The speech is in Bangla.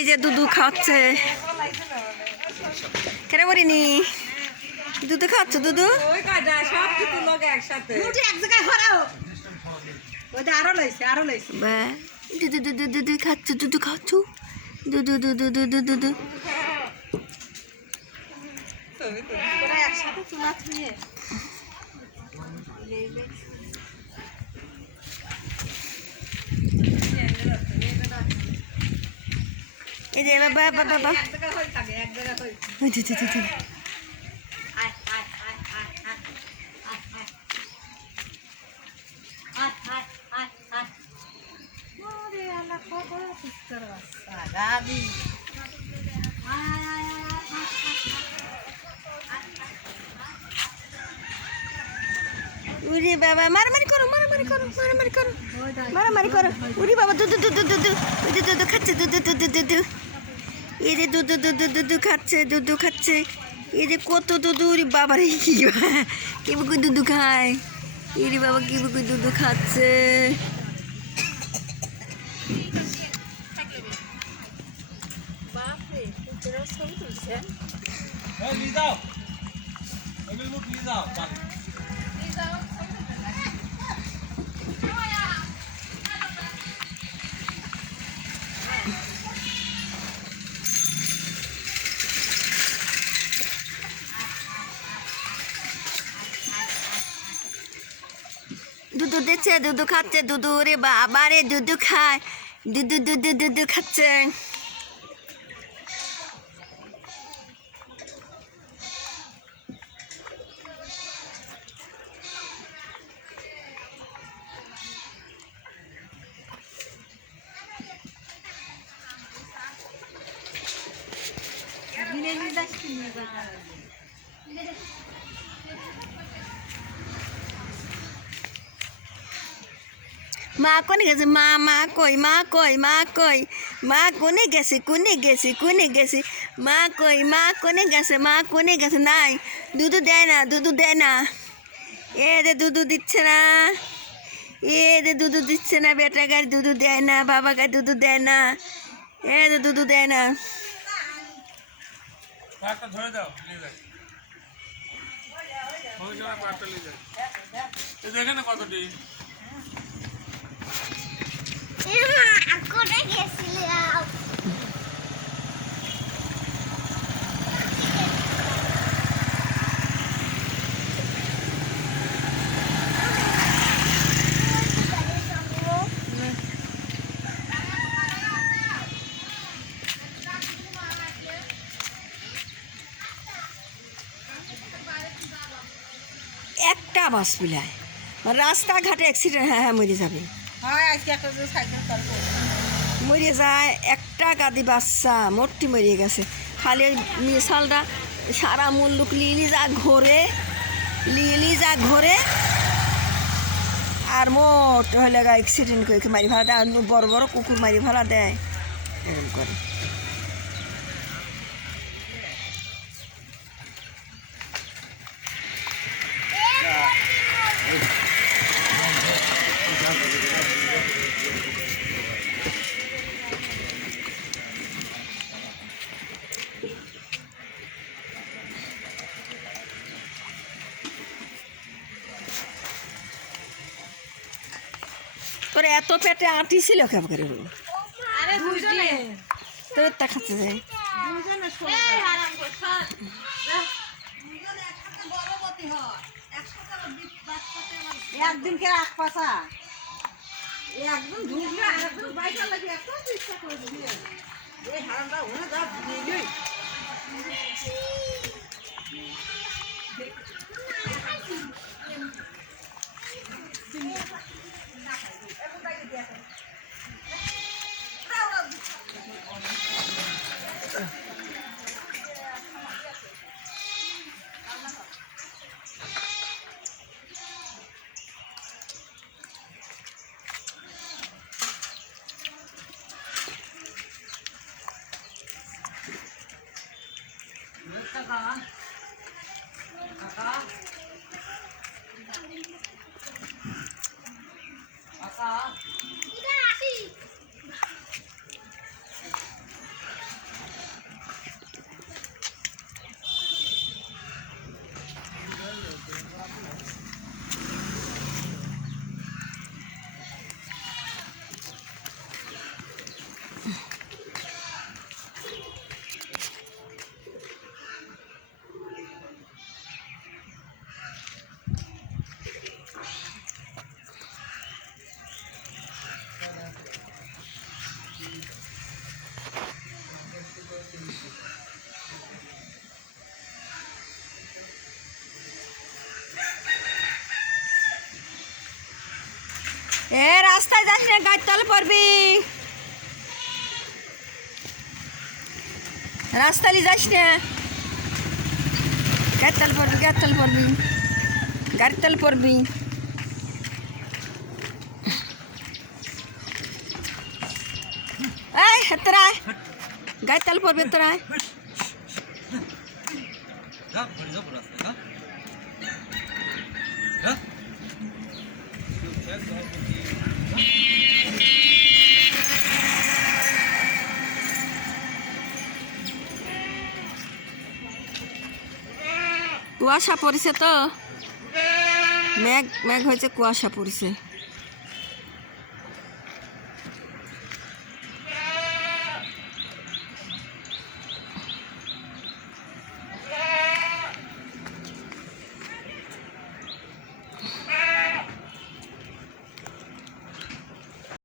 এই যে দুধু খাচ্ছে কেন বলিনি দুধু খাচ্ছ দুধু দুধু দুধু দুধু খাচ্ছ দুধু খাচ্ছ দুধু দুধু দুধু দুধু একসাথে চুলা ছুঁয়ে এই যে বাবা বাবা বাবা উরি বাবা মারামারি করো মারামারি করো মারামারি করো মারামারি করো উরি বাবা দুধু দুধু দুধু দুধু দুধু খাচ্ছে দুধু দুধু দুধু এই যে দুধু দুধু দুধু খাচ্ছে দুধু খাচ্ছে এই যে কত দুধু উরি বাবারে কি বুকু দুধু খায় ইরি বাবা কি বুকু দুধু খাচ্ছে দুধু দিচ্ছে দুধু খাচ্ছে দুধু রে বাবা রে দুধু খায় দুধু দুধু দুধু খাচ্ছে মা কোনে গেছে মা মা কই মা কই মা কই মা কোনে গেছে কোনে গেছে কোনে গেছে মা কই মা কোনে গেছে নাই দুধু দেয় না দুধু দেয় না এ দে দুধু দিচ্ছে না এ দে দুধু দিচ্ছে না বেটা গাড়ি দুধু দেয় না বাবা গাড়ি দুধু দেয় না এ দে দুধু দেয় না দেখে না কতটি একটা বাস পিলায় রাস্তাঘাটে অ্যাক্সিডেন্ট হ্যাঁ মরে যাবে মরে যায় একটা গাদি বাচ্চা মোটটি মরে গেছে খালি মিশালটা সারা মুল্লুক লিলি যা ঘরে আর মোট হলে অ্যাক্সিডেন্ট করে মারি ভাড়া দেয় বড় বড় কুকুর মারি ভাড়া দেয় এরকম করে তোর এত পেটে আঁটি ছিল কেমন করে তোর দেখাচ্ছে যে একদিনকে এক পাশা একদম ঢুকলে আরেকজন বাইকার লাগে এত চেষ্টা করে দিয়ে এই হারামটা ওনা যা দিয়ে এ রাস্তায় যাস না, গাড়ির তলে পড়বি। রাস্তায় যাস না, গাড়ির তলে পড়বি, গাড়ির তলে পড়বি, গাড়ির তলে পড়বি। এই হেতরা গাড়ির তলে পড়বি, তোরা যা পড়ে যাবো রাস্তায় যা কুয়াশা পড়েছে তো, মেঘ মেঘ হয়েছে, কুয়াশা পড়েছে।